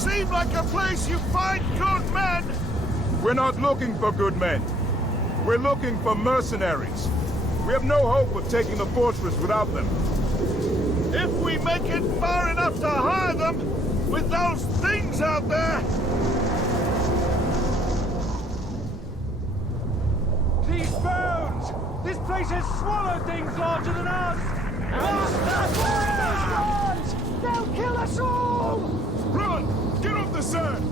seem like a place you find good men! We're not looking for good men. We're looking for mercenaries. We have no hope of taking the fortress without them. If we make it far enough to hire them, with those things out there... These bones! This place has swallowed things larger than us! They'll kill us all! Run! Get off the sand!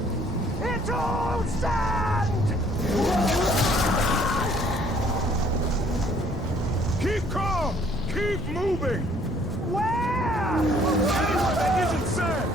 It's all sand! Keep calm! Keep moving! Where? Anyone that isn't sand!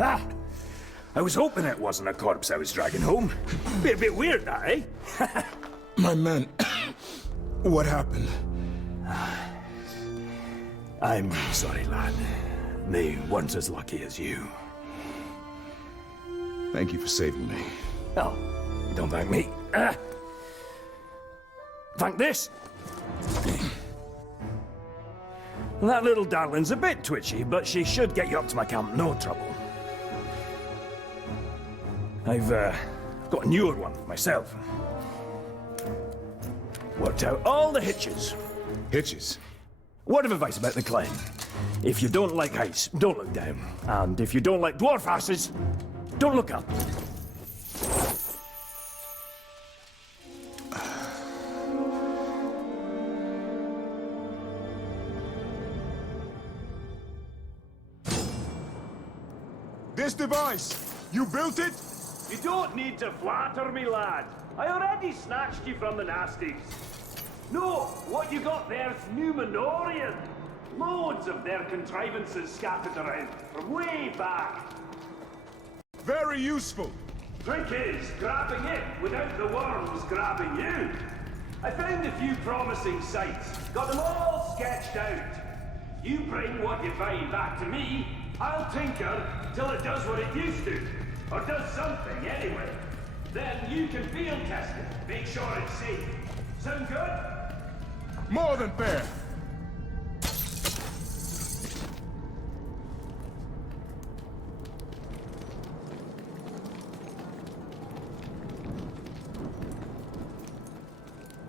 Ah! I was hoping it wasn't a corpse I was dragging home. Be a bit weird, that, eh? My men... what happened? I'm sorry, lad. They weren't as lucky as you. Thank you for saving me. Oh, don't thank me. Thank this. That little darling's a bit twitchy, but she should get you up to my camp, no trouble. I've got a newer one myself. Worked out all the hitches. Hitches? Word of advice about the climb. If you don't like heights, don't look down. And if you don't like dwarf asses, don't look up. This device, you built it? You don't need to flatter me, lad. I already snatched you from the nasties. No, what you got there's Numenorian. Loads of their contrivances scattered around, from way back. Very useful. Trick is grabbing it without the worms grabbing you. I found a few promising sites, got them all sketched out. You bring what you find back to me, I'll tinker till it does what it used to. Or does something, anyway. Then you can field test it, make sure it's safe. Sound good? More than fair.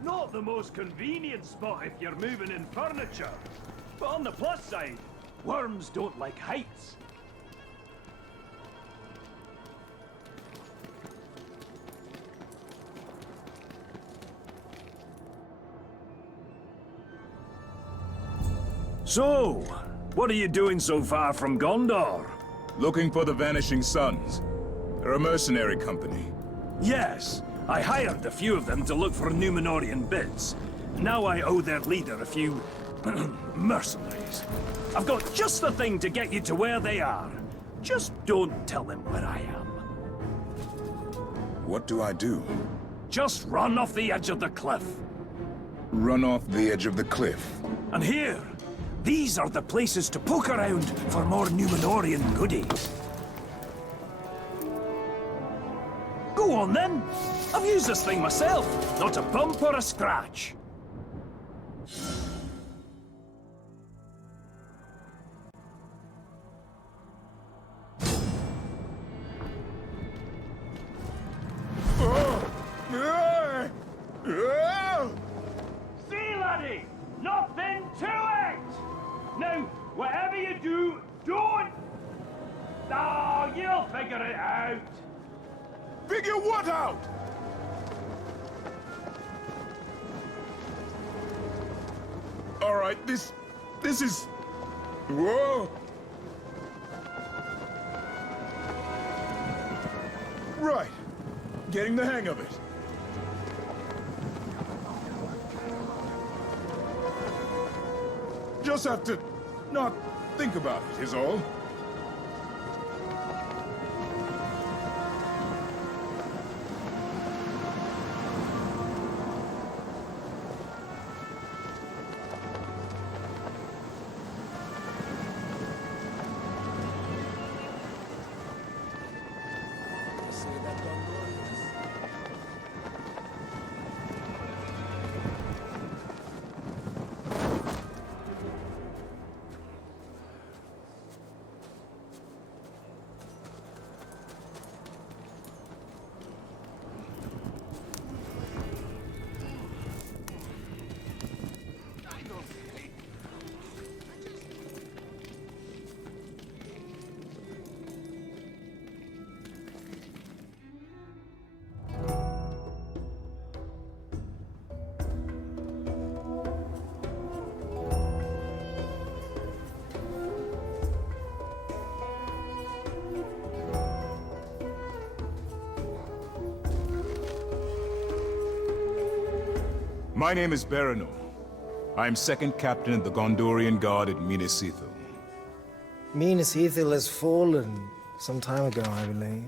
Not the most convenient spot if you're moving in furniture. But on the plus side, worms don't like heights. So, what are you doing so far from Gondor? Looking for the Vanishing Sons. They're a mercenary company. Yes, I hired a few of them to look for Numenorian bits. Now I owe their leader a few... mercenaries. I've got just the thing to get you to where they are. Just don't tell them where I am. What do I do? Just run off the edge of the cliff. Run off the edge of the cliff. And here, these are the places to poke around for more Numenorian goodies. Go on then. I've used this thing myself. Not a bump or a scratch. See, laddie! Nothing to it! Now, whatever you do, don't... Oh, you'll figure it out. Figure what out? All right, this is... Whoa! Right. Getting the hang of it. Just have to not think about it, is all. My name is Baranor. I am second captain of the Gondorian Guard at Minas Ithil. Minas Ithil has fallen some time ago, I believe.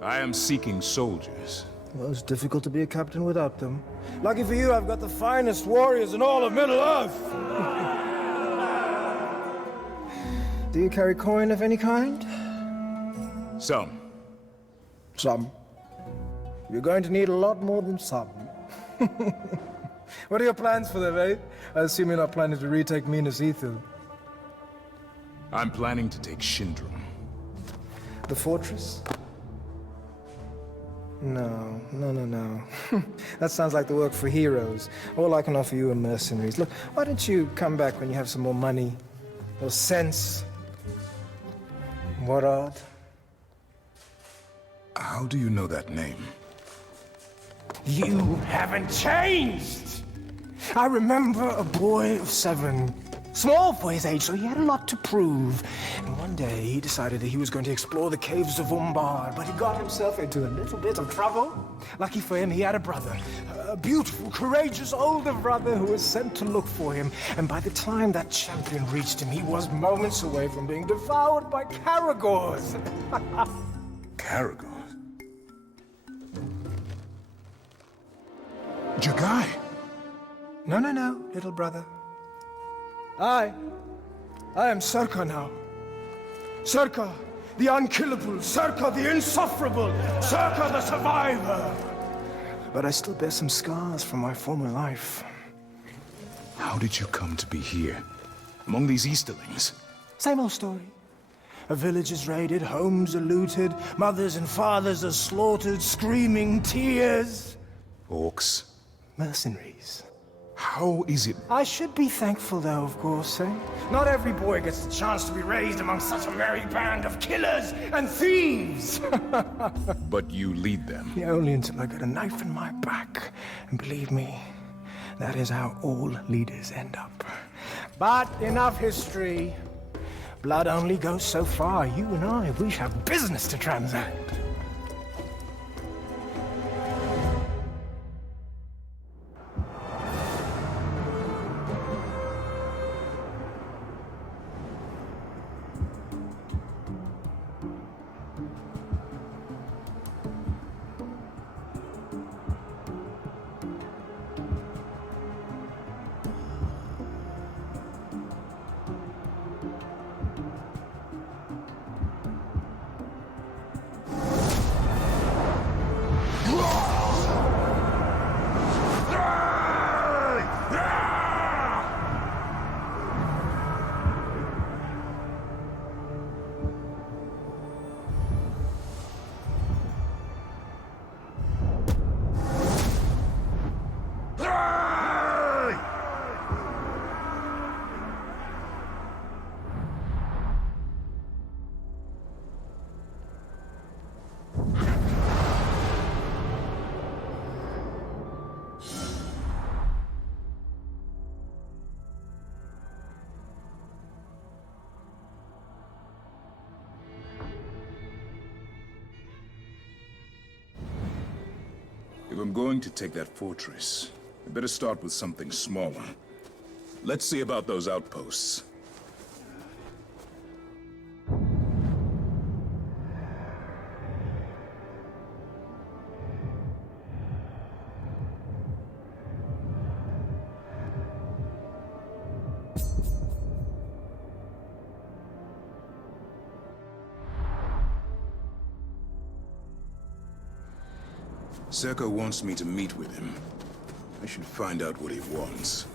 I am seeking soldiers. Well, it's difficult to be a captain without them. Lucky for you, I've got the finest warriors in all of Middle-earth! Do you carry coin of any kind? Some. Some. You're going to need a lot more than some. What are your plans for them, eh? I assume you're not planning to retake Minas Ithil. I'm planning to take Shindrum. The fortress? No. That sounds like the work for heroes. All I can offer you are mercenaries. Look, why don't you come back when you have some more money? Or sense? Warad? How do you know that name? You haven't changed! I remember a boy of 7. Small for his age, so he had a lot to prove. And one day he decided that he was going to explore the caves of Umbar, but he got himself into a little bit of trouble. Lucky for him, he had a brother. A beautiful, courageous older brother who was sent to look for him. And by the time that champion reached him, he was moments away from being devoured by Caragors. Caragor? Jagai? No, little brother. I am Serka now. Serka, the unkillable. Serka, the insufferable. Serka, the survivor. But I still bear some scars from my former life. How did you come to be here, among these Easterlings? Same old story. A village is raided, homes are looted, mothers and fathers are slaughtered, screaming tears. Orcs? Mercenaries. How is it? I should be thankful, though, of course, eh? Not every boy gets the chance to be raised among such a merry band of killers and thieves! But you lead them. Yeah, only until I got a knife in my back. And believe me, that is how all leaders end up. But enough history. Blood only goes so far. You and I, we have business to transact. I'm going to take that fortress. I better start with something smaller. Let's see about those outposts. Seko wants me to meet with him. I should find out what he wants.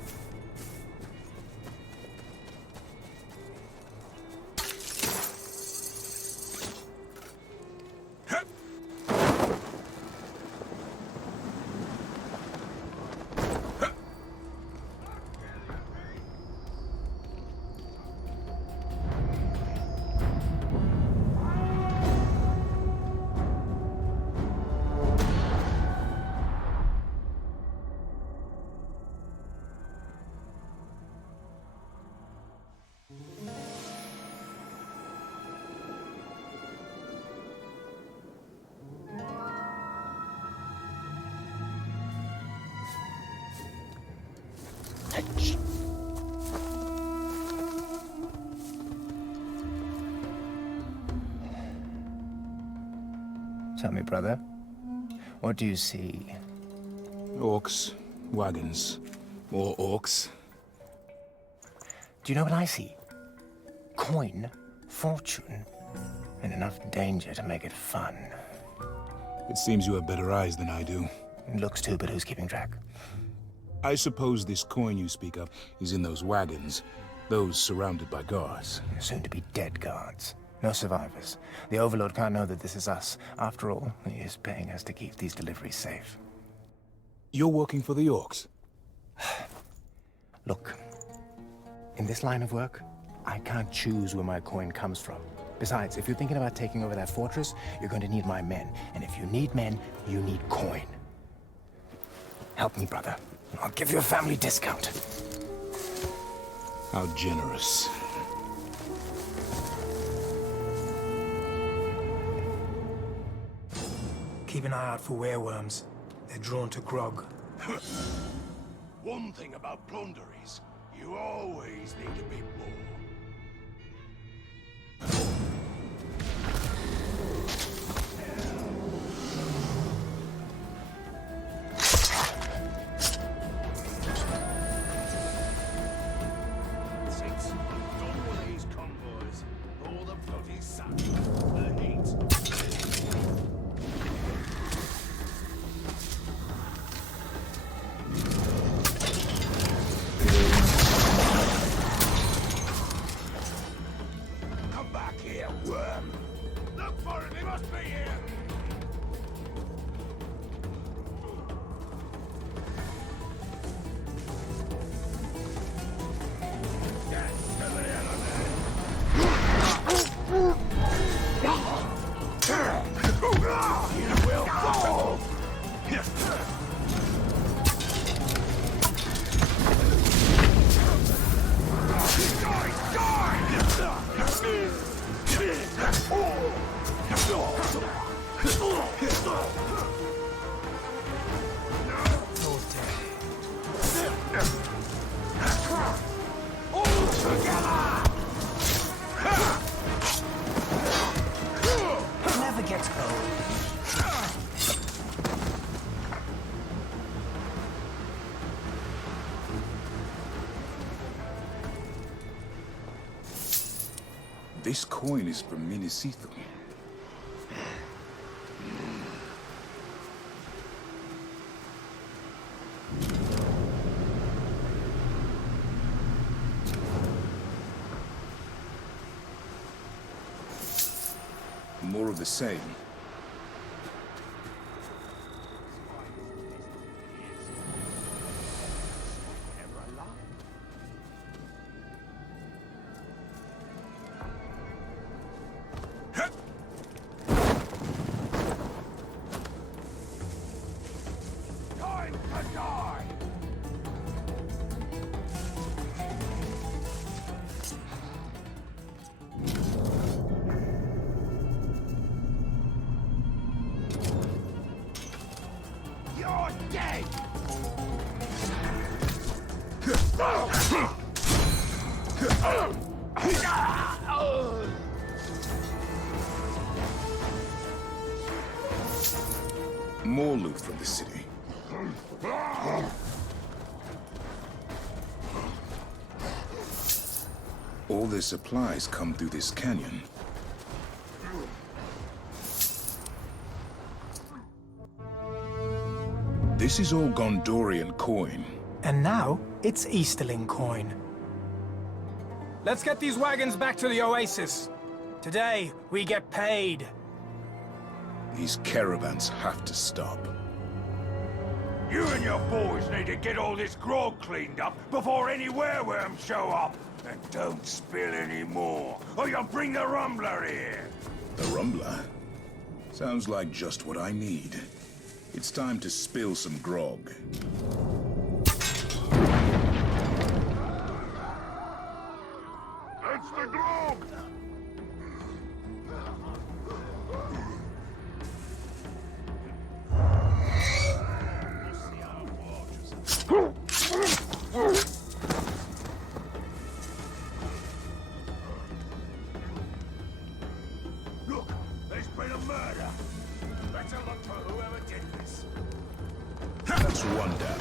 Tell me, brother, what do you see? Orcs, wagons, more orcs. Do you know what I see? Coin, fortune, and enough danger to make it fun. It seems you have better eyes than I do. It looks too, but who's keeping track? I suppose this coin you speak of is in those wagons, those surrounded by guards. Soon to be dead guards. No survivors. The Overlord can't know that this is us. After all, he is paying us to keep these deliveries safe. You're working for the orcs? Look, in this line of work, I can't choose where my coin comes from. Besides, if you're thinking about taking over that fortress, you're going to need my men. And if you need men, you need coin. Help me, brother. I'll give you a family discount. How generous. Keep an eye out for wereworms. They're drawn to grog. One thing about plunder is, you always need a bit more. This coin is from Minisithum. More of the same. More loot from the city. All their supplies come through this canyon. This is all Gondorian coin. And now, it's Easterling coin. Let's get these wagons back to the oasis. Today, we get paid. These caravans have to stop. You and your boys need to get all this grog cleaned up before any wereworms show up. And don't spill any more, or you'll bring the Rumbler here. The Rumbler? Sounds like just what I need. It's time to spill some grog. That's the grog! Look, there's been a murder. Better look for whoever did this. That's one down.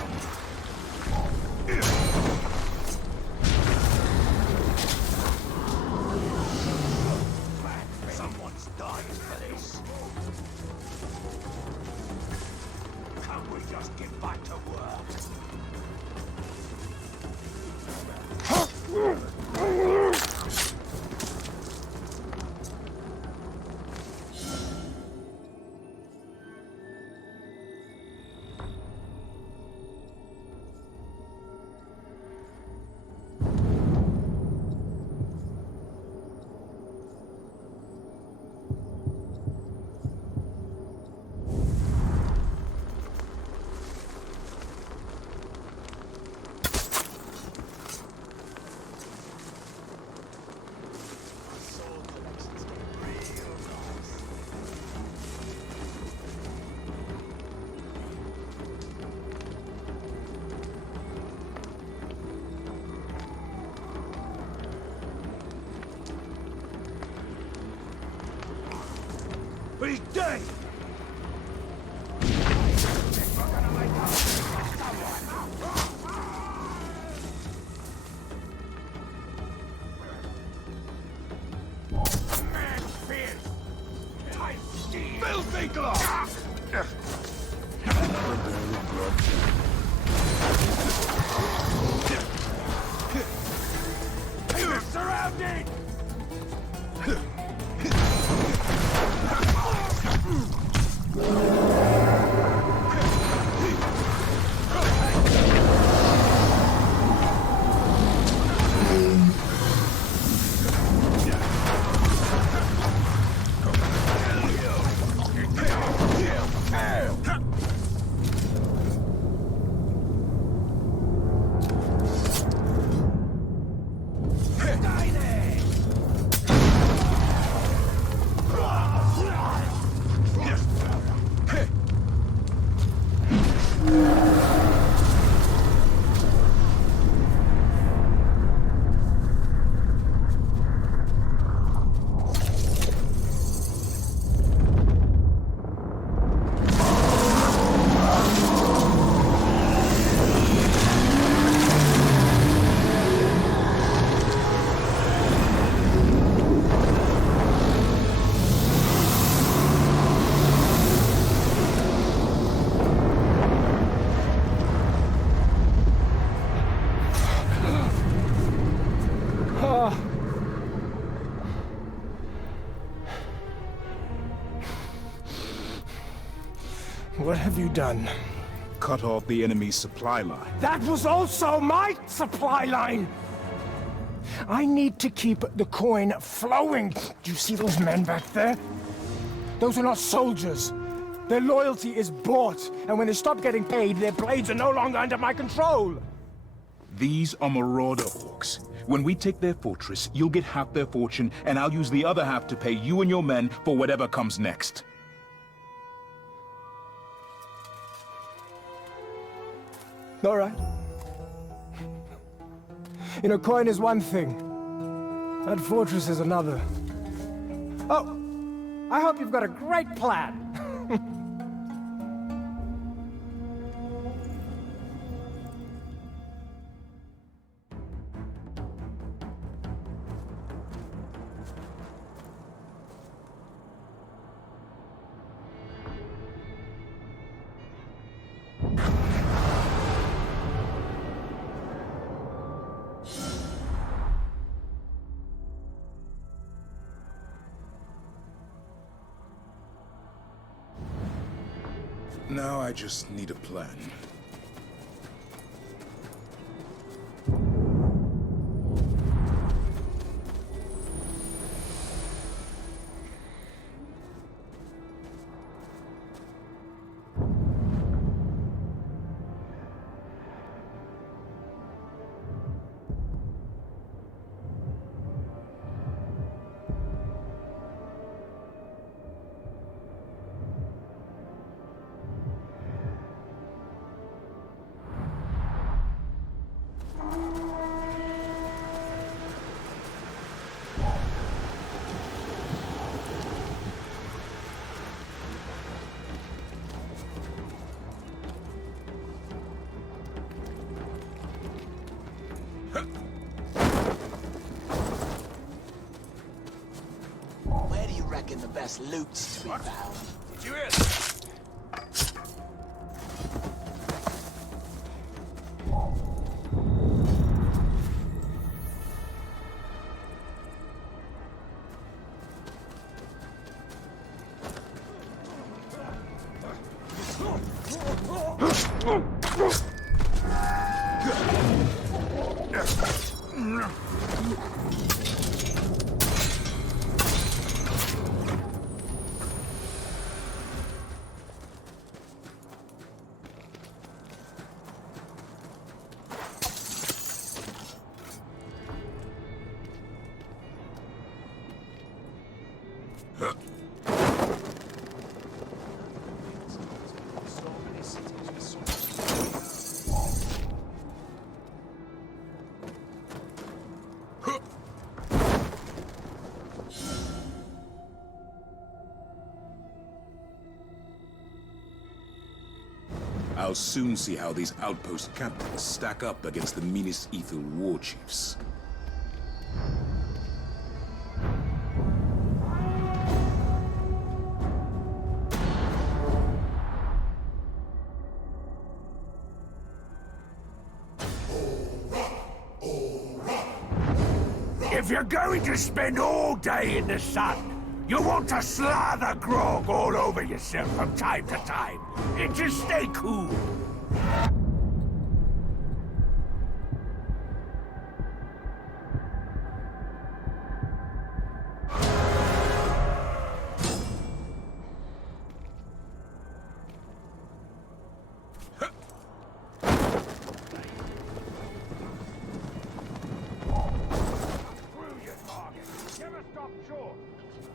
Someone's dying for this. Can't we just get back to work? He's dead! Filthy glove! You're surrounded! What have you done? Cut off the enemy's supply line. That was also my supply line! I need to keep the coin flowing. Do you see those men back there? Those are not soldiers. Their loyalty is bought, and when they stop getting paid, their blades are no longer under my control. These are marauder orcs. When we take their fortress, you'll get half their fortune, and I'll use the other half to pay you and your men for whatever comes next. All right. You know, coin is one thing. That fortress is another. Oh, I hope you've got a great plan. Now I just need a plan. Where do you reckon the best loot's to be found? Did you hear that? I'll soon see how these outpost captains stack up against the meanest Ethel war chiefs. If you're going to spend all day in the sun, you want to slather grog all over yourself from time to time. And just stay cool.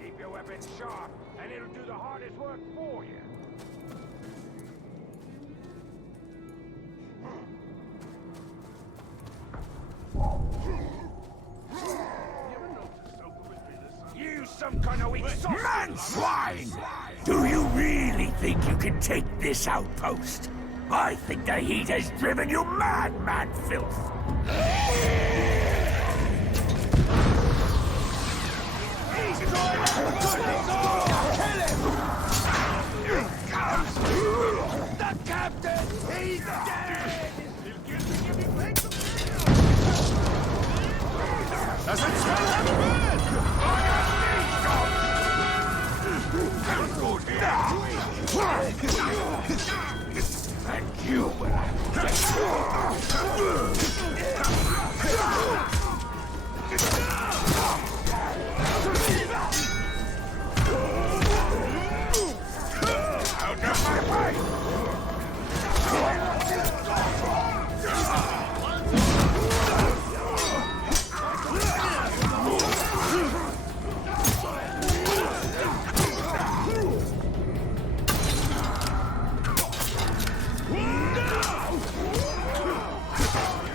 Keep your weapons sharp, and it'll do the hardest work for you. Use some kind of weak sauce. Man swine! Do you really think you can take this outpost? I think the heat has driven you mad, man filth! The captain! He's dead! Does it smell like bread? And you will out of my way!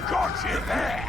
Got you there!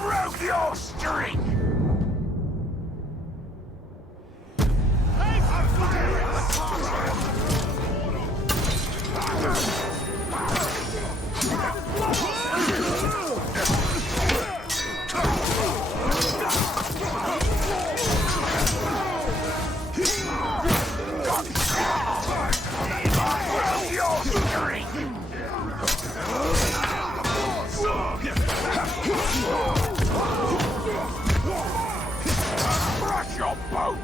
Broke your string! Brush your boat!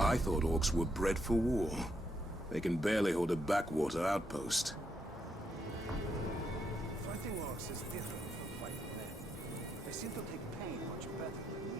I thought orcs were bred for war. They can barely hold a backwater outpost. Fighting orcs is different from fighting men. They seem to take pain much better than